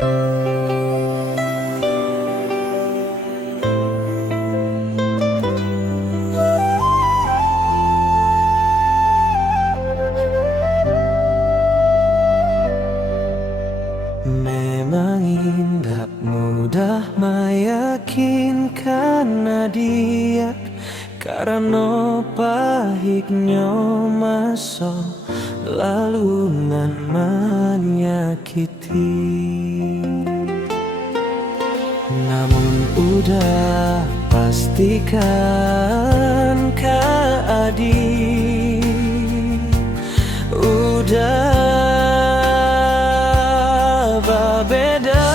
Memang indah mudah meyakinkan adik, karena pahitnya masa lalu nan menyakiti. Namun udah pastikan Kak adik, udah beda.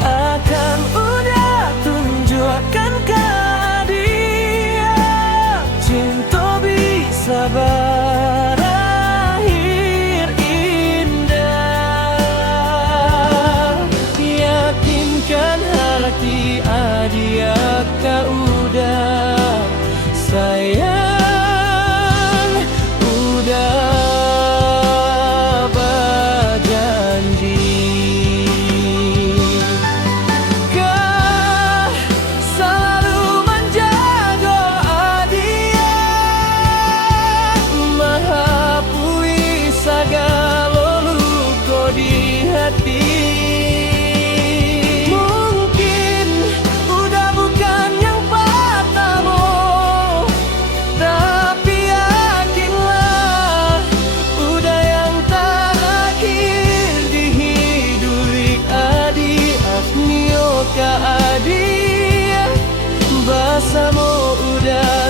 Akan udah tunjukkan ke dia, cinta bisa berakhir indah. Yakinkan hati dia, kau udah sayang. Mungkin udah bukan yang pertama, tapi yakinlah udah yang terakhir di hidup adik. Afnio ka adik, bersama udah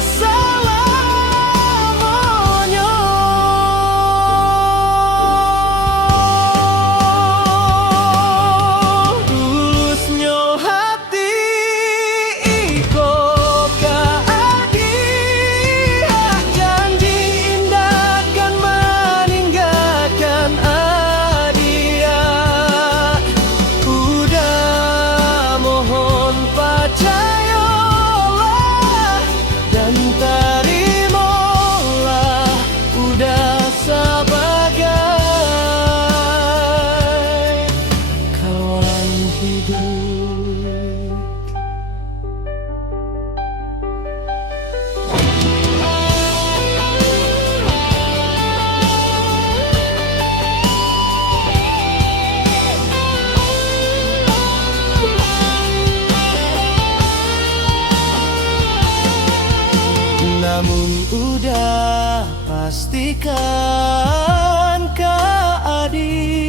namun udah pastikan Kak adik,